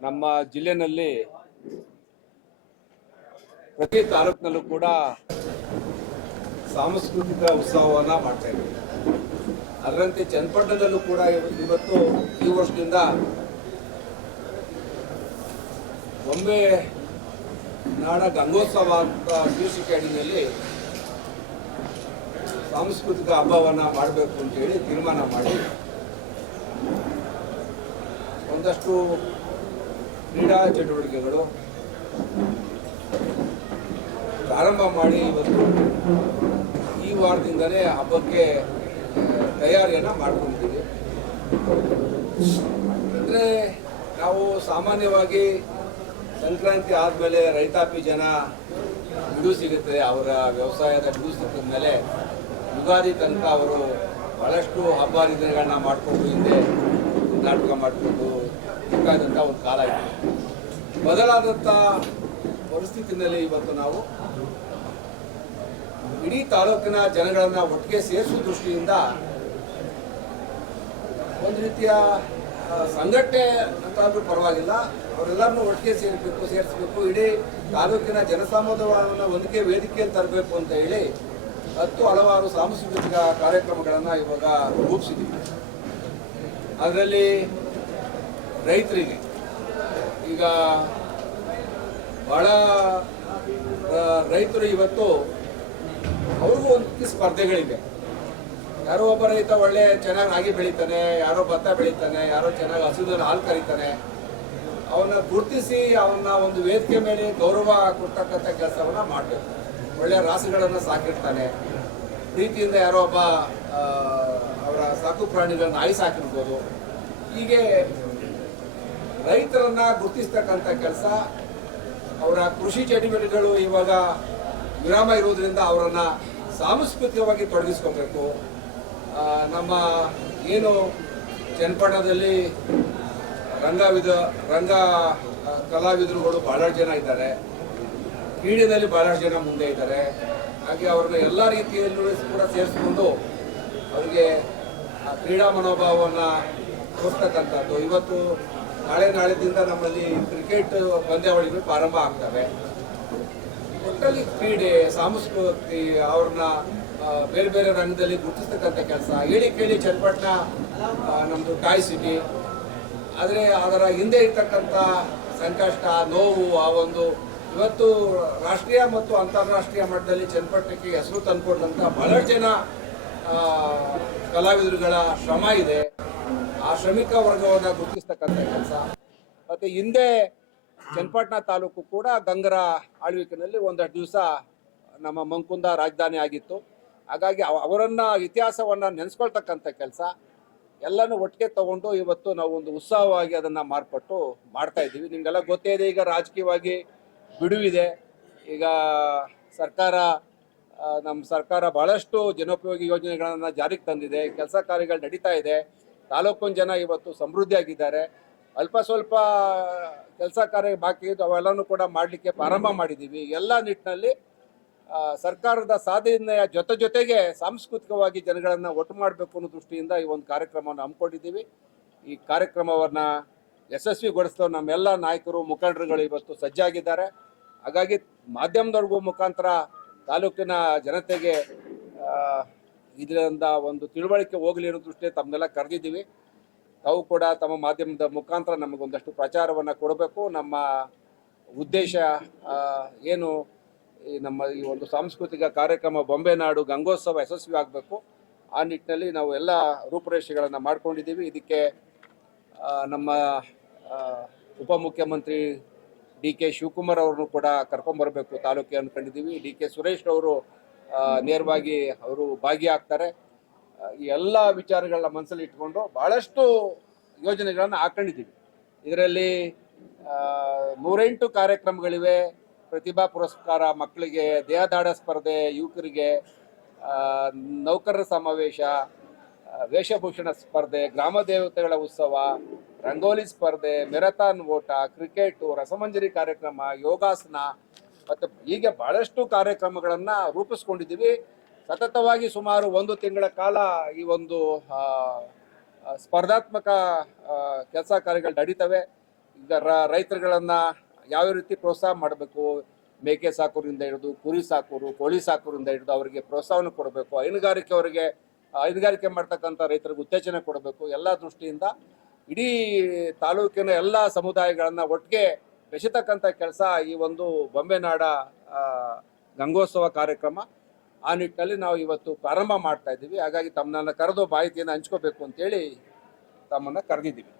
ನಮ್ಮ ಜಿಲ್ಲೆಯಲ್ಲಿ ಪ್ರತಿ ತಾಲೂಕಿನಲ್ಲೂ ಕೂಡ ಸಾಂಸ್ಕೃತಿಕ ಉತ್ಸವವನ್ನು ಮಾಡ್ತಾ ಇದ್ದೀವಿ. ಅದರಂತೆ ಚನ್ನಪಟ್ಟಣದಲ್ಲೂ ಕೂಡ ಇವತ್ತು ಈ ವರ್ಷದಿಂದ ಬೊಂಬೆ ನಾಡ ಗಂಗೋತ್ಸವ ಅಂತ ಶೀರ್ಷಿಕೆ ಅಡಿಯಲ್ಲಿ ಸಾಂಸ್ಕೃತಿಕ ಹಬ್ಬವನ್ನು ಮಾಡಬೇಕು ಅಂತೇಳಿ ತೀರ್ಮಾನ ಮಾಡಿ ಒಂದಷ್ಟು ಕ್ರೀಡಾ ಚಟುವಟಿಕೆಗಳು ಪ್ರಾರಂಭ ಮಾಡಿ ಇವತ್ತು ಈ ವಾರದಿಂದಲೇ ಹಬ್ಬಕ್ಕೆ ತಯಾರಿಯನ್ನು ಮಾಡ್ಕೊಂಡಿದ್ದೀವಿ. ಅಂದರೆ ನಾವು ಸಾಮಾನ್ಯವಾಗಿ ಸಂಕ್ರಾಂತಿ ಆದಮೇಲೆ ರೈತಾಪಿ ಜನ ಬಿಡುವು ಸಿಗುತ್ತೆ, ಅವರ ವ್ಯವಸಾಯದ ಬಿಡುವು ಸಿಕ್ಕಿದ ಮೇಲೆ ಯುಗಾದಿ ತನಕ ಅವರು ಭಾಳಷ್ಟು ಹಬ್ಬ ಹರಿದಿನಗಳನ್ನ ಮಾಡಿಕೊಂಡು ಹಿಂದೆ ನಾಟಕ ಮಾಡಿಕೊಂಡು ಬೇಕಾದಂಥ ಒಂದು ಕಾಲ ಇತ್ತು. ಬದಲಾದಂಥ ಪರಿಸ್ಥಿತಿನಲ್ಲಿ ಇವತ್ತು ನಾವು ಇಡೀ ತಾಲೂಕಿನ ಜನಗಳನ್ನು ಒಟ್ಟಿಗೆ ಸೇರಿಸುವ ದೃಷ್ಟಿಯಿಂದ ಒಂದು ರೀತಿಯ ಸಂಘಟನೆ ಅಂತಾದ್ರೂ ಪರವಾಗಿಲ್ಲ, ಅವರೆಲ್ಲರನ್ನೂ ಒಟ್ಟಿಗೆ ಸೇರಿಸಬೇಕು, ಇಡೀ ತಾಲೂಕಿನ ಜನಸಾಮಾನ್ಯವನ್ನು ಒಂದಕ್ಕೆ ವೇದಿಕೆಯಲ್ಲಿ ತರಬೇಕು ಅಂತ ಹೇಳಿ ಹಲವಾರು ಸಾಂಸ್ಕೃತಿಕ ಕಾರ್ಯಕ್ರಮಗಳನ್ನು ಇವಾಗ ರೂಪಿಸಿದ್ದೀವಿ. ಅದರಲ್ಲಿ ರೈತರಿಗೆ ಈಗ ಭಾಳ ರೈತರು ಇವತ್ತು ಅವ್ರಿಗೂ ಒಂದು ಸ್ಪರ್ಧೆಗಳಿವೆ. ಯಾರೋ ಒಬ್ಬ ರೈತ ಒಳ್ಳೆ ಚೆನ್ನಾಗಿ ರಾಗಿ ಬೆಳೀತಾನೆ, ಯಾರೋ ಭತ್ತ ಬೆಳೀತಾನೆ, ಯಾರೋ ಚೆನ್ನಾಗಿ ಹಸುದಲ್ಲಿ ಹಾಲು ಕರೀತಾನೆ, ಅವನ್ನ ಗುರುತಿಸಿ ಅವನ್ನ ಒಂದು ವೇದಿಕೆ ಮೇಲೆ ಗೌರವ ಕೊಡ್ತಕ್ಕಂಥ ಕೆಲಸವನ್ನು ಮಾಡಬೇಕು. ಒಳ್ಳೆಯ ರಾಸುಗಳನ್ನು ಸಾಕಿರ್ತಾನೆ, ಪ್ರೀತಿಯಿಂದ ಯಾರೋ ಒಬ್ಬ ಅವರ ಸಾಕು ಪ್ರಾಣಿಗಳನ್ನ ನಾಯಿ ಸಾಕಿರ್ಬೋದು. ಹೀಗೆ ರೈತರನ್ನ ಗುರುತಿಸ್ತಕ್ಕಂಥ ಕೆಲಸ, ಅವರ ಕೃಷಿ ಚಟುವಟಿಕೆಗಳು ಇವಾಗ ವಿರಾಮ ಇರೋದ್ರಿಂದ ಅವರನ್ನು ಸಾಂಸ್ಕೃತಿಕವಾಗಿ ತೊಡಗಿಸ್ಕೋಬೇಕು. ನಮ್ಮ ಏನು ಚನ್ನಪಟ್ಟಣದಲ್ಲಿ ರಂಗ ಕಲಾವಿದರುಗಳು ಭಾಳಷ್ಟು ಜನ ಇದ್ದಾರೆ, ಕ್ರೀಡೆಯಲ್ಲಿ ಭಾಳಷ್ಟು ಜನ ಮುಂದೆ ಇದ್ದಾರೆ. ಹಾಗೆ ಅವ್ರನ್ನ ಎಲ್ಲ ರೀತಿಯಲ್ಲೂ ಕೂಡ ಸೇರಿಸ್ಕೊಂಡು ಅವರಿಗೆ ಕ್ರೀಡಾ ಮನೋಭಾವವನ್ನು ತೋರಿಸ್ತಕ್ಕಂಥದ್ದು. ಇವತ್ತು ನಾಳೆದಿಂದ ನಮ್ಮಲ್ಲಿ ಕ್ರಿಕೆಟ್ ಪಂದ್ಯಾವಳಿಗಳು ಪ್ರಾರಂಭ ಆಗ್ತವೆ. ಒಟ್ಟಲ್ಲಿ ಕ್ರೀಡೆ, ಸಂಸ್ಕೃತಿ ಅವ್ರನ್ನ ಬೇರೆ ಬೇರೆ ರಂಗದಲ್ಲಿ ಗುರುತಿಸ್ತಕ್ಕಂಥ ಕೆಲಸ. ಹೇಳಿ ಕೇಳಿ ಚನ್ನಪಟ್ಟಣ ನಮ್ಮದು ಟಾಯ್ ಸಿಟಿ, ಆದರೆ ಅದರ ಹಿಂದೆ ಇರ್ತಕ್ಕಂಥ ಸಂಕಷ್ಟ, ನೋವು, ಆ ಒಂದು ಇವತ್ತು ರಾಷ್ಟ್ರೀಯ ಮತ್ತು ಅಂತಾರಾಷ್ಟ್ರೀಯ ಮಟ್ಟದಲ್ಲಿ ಚನ್ನಪಟ್ಟಣಕ್ಕೆ ಹೆಸರು ತಂದುಕೊಂಡಂಥ ಬಹಳಷ್ಟು ಜನ ಕಲಾವಿದರುಗಳ ಶ್ರಮ ಇದೆ. ಆ ಶ್ರಮಿಕ ವರ್ಗವನ್ನು ಗುರುತಿಸ್ತಕ್ಕಂಥ ಕೆಲಸ. ಮತ್ತು ಹಿಂದೆ ಚನ್ನಪಟ್ಟಣ ತಾಲೂಕು ಕೂಡ ಗಂಗರ ಆಳ್ವಿಕೆಯಲ್ಲಿ ಒಂದಷ್ಟು ದಿವಸ ನಮ್ಮ ಮಂಕುಂದ ರಾಜಧಾನಿ ಆಗಿತ್ತು. ಹಾಗಾಗಿ ಅವರನ್ನು ಇತಿಹಾಸವನ್ನು ನೆನೆಸ್ಕೊಳ್ತಕ್ಕಂಥ ಕೆಲಸ ಎಲ್ಲನೂ ಒಟ್ಟಿಗೆ ತಗೊಂಡು ಇವತ್ತು ನಾವು ಒಂದು ಉತ್ಸವವಾಗಿ ಅದನ್ನು ಮಾರ್ಪಟ್ಟು ಮಾಡ್ತಾ ಇದ್ದೀವಿ. ನಿಮಗೆಲ್ಲ ಗೊತ್ತೇ ಇದೆ, ಈಗ ರಾಜಕೀಯವಾಗಿ ಬಿಡುವಿದೆ. ಈಗ ನಮ್ಮ ಸರ್ಕಾರ ಭಾಳಷ್ಟು ಜನೋಪಯೋಗಿ ಯೋಜನೆಗಳನ್ನು ಜಾರಿಗೆ ತಂದಿದೆ, ಕೆಲಸ ಕಾರ್ಯಗಳು ನಡೀತಾ ಇದೆ. ತಾಲೂಕಿನ ಜನ ಇವತ್ತು ಸಮೃದ್ಧಿಯಾಗಿದ್ದಾರೆ. ಅಲ್ಪ ಸ್ವಲ್ಪ ಕೆಲಸ ಕಾರ್ಯ ಬಾಕಿ ಇದ್ದು ಅವೆಲ್ಲನೂ ಕೂಡ ಮಾಡಲಿಕ್ಕೆ ಪ್ರಾರಂಭ ಮಾಡಿದ್ದೀವಿ. ಎಲ್ಲ ನಿಟ್ಟಿನಲ್ಲಿ ಸರ್ಕಾರದ ಸಾಧನೆಯ ಜೊತೆಗೆ ಸಾಂಸ್ಕೃತಿಕವಾಗಿ ಜನಗಳನ್ನು ಒಟ್ಟು ಮಾಡಬೇಕು ಅನ್ನೋ ದೃಷ್ಟಿಯಿಂದ ಈ ಒಂದು ಕಾರ್ಯಕ್ರಮವನ್ನು ಹಮ್ಮಿಕೊಂಡಿದ್ದೀವಿ. ಈ ಕಾರ್ಯಕ್ರಮವನ್ನು ಯಶಸ್ವಿಗೊಳಿಸಲು ನಮ್ಮೆಲ್ಲ ನಾಯಕರು, ಮುಖಂಡರುಗಳು ಇವತ್ತು ಸಜ್ಜಾಗಿದ್ದಾರೆ. ಹಾಗಾಗಿ ಮಾಧ್ಯಮದವ್ರಿಗೂ ಮುಖಾಂತರ ತಾಲೂಕಿನ ಜನತೆಗೆ ಇದರಿಂದ ಒಂದು ತಿಳುವಳಿಕೆ ಹೋಗಲಿ ಅನ್ನೋ ದೃಷ್ಟಿ ತಮ್ಮನ್ನೆಲ್ಲ ಕರೆದಿದ್ದೀವಿ. ತಾವು ಕೂಡ ತಮ್ಮ ಮಾಧ್ಯಮದ ಮುಖಾಂತರ ನಮಗೊಂದಷ್ಟು ಪ್ರಚಾರವನ್ನು ಕೊಡಬೇಕು. ನಮ್ಮ ಉದ್ದೇಶ ಏನು, ನಮ್ಮ ಈ ಒಂದು ಸಾಂಸ್ಕೃತಿಕ ಕಾರ್ಯಕ್ರಮ ಬೊಂಬೆ ನಾಡು ಗಂಗೋತ್ಸವ ಯಶಸ್ವಿ ಆಗಬೇಕು. ಆ ನಿಟ್ಟಿನಲ್ಲಿ ನಾವು ಎಲ್ಲ ರೂಪುರೇಷೆಗಳನ್ನು ಮಾಡ್ಕೊಂಡಿದ್ದೀವಿ. ಇದಕ್ಕೆ ನಮ್ಮ ಉಪಮುಖ್ಯಮಂತ್ರಿ ಡಿ.ಕೆ. ಶಿವಕುಮಾರ್ ಅವ್ರನ್ನು ಕೂಡ ಕರ್ಕೊಂಬರಬೇಕು ತಾಲೂಕಿಗೆ ಅಂದ್ಕೊಂಡಿದ್ದೀವಿ. ಡಿ.ಕೆ. ಸುರೇಶ್ ಅವರು ನೇರವಾಗಿ ಅವರು ಭಾಗಿಯಾಗ್ತಾರೆ. ಈ ಎಲ್ಲ ವಿಚಾರಗಳನ್ನ ಮನಸ್ಸಲ್ಲಿ ಇಟ್ಕೊಂಡು ಭಾಳಷ್ಟು ಯೋಜನೆಗಳನ್ನು ಹಾಕೊಂಡಿದ್ದೀವಿ. ಇದರಲ್ಲಿ 108 ಕಾರ್ಯಕ್ರಮಗಳಿವೆ. ಪ್ರತಿಭಾ ಪುರಸ್ಕಾರ ಮಕ್ಕಳಿಗೆ, ದೇಹದಾಢ್ಯ ಸ್ಪರ್ಧೆ ಯುವಕರಿಗೆ, ನೌಕರರ ಸಮಾವೇಶ, ವೇಷಭೂಷಣ ಸ್ಪರ್ಧೆ, ಗ್ರಾಮ ದೇವತೆಗಳ ಉತ್ಸವ, ರಂಗೋಲಿ ಸ್ಪರ್ಧೆ, ಮೆರಥಾನ್ ಓಟ, ಕ್ರಿಕೆಟು, ರಸಮಂಜರಿ ಕಾರ್ಯಕ್ರಮ, ಯೋಗಾಸನ ಮತ್ತು ಹೀಗೆ ಭಾಳಷ್ಟು ಕಾರ್ಯಕ್ರಮಗಳನ್ನು ರೂಪಿಸ್ಕೊಂಡಿದ್ದೀವಿ. ಸತತವಾಗಿ ಸುಮಾರು 1 ತಿಂಗಳ ಕಾಲ ಈ ಒಂದು ಸ್ಪರ್ಧಾತ್ಮಕ ಕೆಲಸ ಕಾರ್ಯಗಳು ನಡೀತವೆ. ಈಗ ರೈತರುಗಳನ್ನು ಯಾವ ರೀತಿ ಪ್ರೋತ್ಸಾಹ ಮಾಡಬೇಕು, ಮೇಕೆ ಸಾಕೋರಿಂದ ಹಿಡಿದು ಕುರಿ ಸಾಕೋರು, ಕೋಳಿ ಸಾಕೋರಿಂದ ಹಿಡಿದು ಅವರಿಗೆ ಪ್ರೋತ್ಸಾಹವನ್ನು ಕೊಡಬೇಕು, ಹೈನುಗಾರಿಕೆ ಮಾಡ್ತಕ್ಕಂಥ ರೈತರಿಗೆ ಉತ್ತೇಜನ ಕೊಡಬೇಕು. ಎಲ್ಲ ದೃಷ್ಟಿಯಿಂದ ಇಡೀ ತಾಲೂಕಿನ ಎಲ್ಲ ಸಮುದಾಯಗಳನ್ನು ಒಟ್ಟಿಗೆ ಬೆಸೆತಕ್ಕಂಥ ಕೆಲಸ ಈ ಒಂದು ಬೊಂಬೆನಾಡ ಆ, ಗಂಗೋತ್ಸವ ಕಾರ್ಯಕ್ರಮ. ಆ ನಿಟ್ಟಿನಲ್ಲಿ ನಾವು ಇವತ್ತು ಪ್ರಾರಂಭ ಮಾಡ್ತಾ ಇದ್ದೀವಿ. ಹಾಗಾಗಿ ತಮ್ಮನ್ನ ಕರೆದು ಮಾಹಿತಿಯನ್ನು ಹಂಚ್ಕೋಬೇಕು ಅಂತೇಳಿ ತಮ್ಮನ್ನು ಕರೆದಿದ್ದೀವಿ.